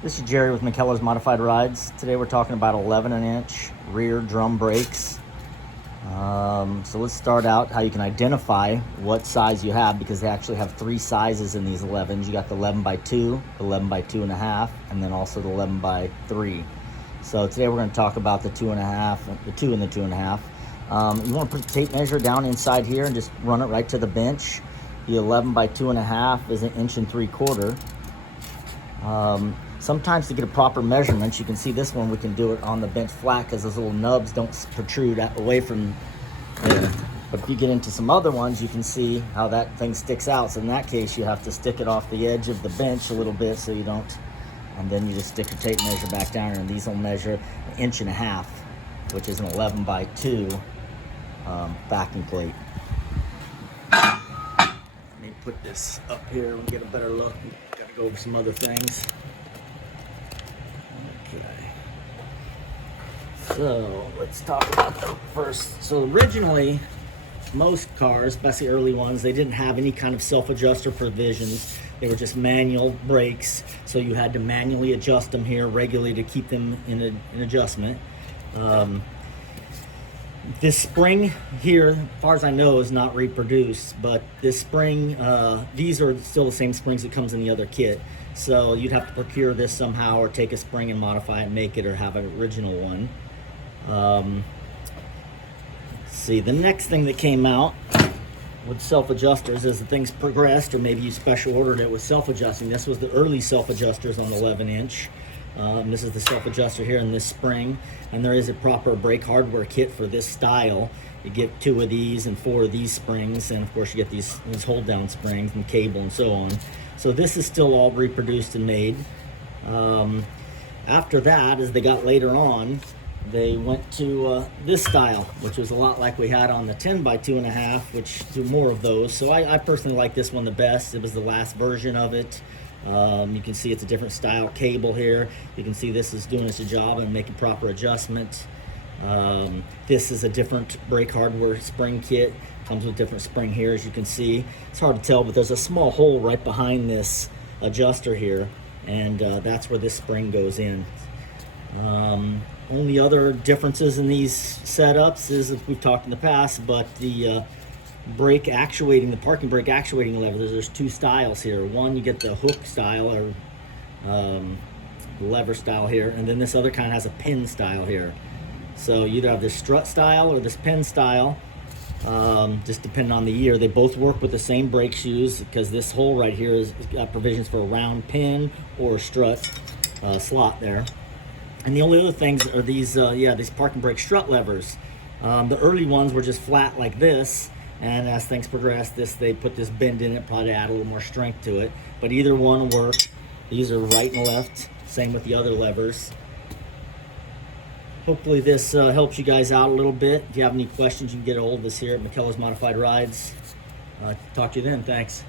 This is Jerry with McKellar's Modified Rides. Today we're talking about 11-inch rear drum brakes. So let's start out how you can identify what size you have, because they actually have three sizes in these 11s. You got the 11 by 2, the 11 by 2.5, and then also the 11 by 3. So today we're going to talk about the 2.5, the 2 and the 2.5. You want to put the tape measure down inside here and just run it right to the bench. The 11 by 2.5 is 1 3/4. Sometimes to get a proper measurement, you can see this one, we can do it on the bench flat because those little nubs don't protrude away from there. But if you get into some other ones, you can see how that thing sticks out. So in that case, you have to stick it off the edge of the bench a little bit so you don't, and then you just stick your tape measure back down, and these will measure 1.5 inches, which is an 11 by 2 backing plate. Let me put this up here and get a better look. Got to go over some other things. Okay, so let's talk about the first. So originally, most cars, especially early ones, they didn't have any kind of self-adjuster provisions. They were just manual brakes, so you had to manually adjust them here regularly to keep them in an adjustment. This spring here, as far as I know, is not reproduced, but this spring, these are still the same springs that comes in the other kit. So you'd have to procure this somehow, or take a spring and modify it and make it, or have an original one. Let's see, the next thing that came out with self-adjusters as the things progressed, or maybe you special ordered it with self-adjusting. This was the early self-adjusters on the 11-inch. This is the self-adjuster here in this spring, and there is a proper brake hardware kit for this style. You get 2 of these and 4 of these springs, and of course you get these hold down springs and cable and so on. So this is still all reproduced and made. After that, as they got later on, they went to this style, which was a lot like we had on the 10 by 2.5, which do more of those. So I personally like this one the best. It was the last version of it. You can see it's a different style cable here. You can see this is doing its job and making proper adjustment. This is a different brake hardware spring kit. Comes with different spring here, as you can see. It's hard to tell, but there's a small hole right behind this adjuster here, and that's where this spring goes in. Only other differences in these setups is, as we've talked in the past, but the brake actuating, the parking brake actuating lever, there's 2 styles here. One, you get the hook style, or lever style here, and then this other kind has a pin style here. So you either have this strut style or this pin style, just depending on the year. They both work with the same brake shoes, because this hole right here has got provisions for a round pin or a strut slot there. And the only other things are these, these parking brake strut levers. The early ones were just flat like this, and as things progressed, they put this bend in it, probably to add a little more strength to it. But either one will work. These are right and left, same with the other levers. Hopefully this helps you guys out a little bit. If you have any questions, you can get a hold of us here at McKellar's Modified Rides. Talk to you then. Thanks.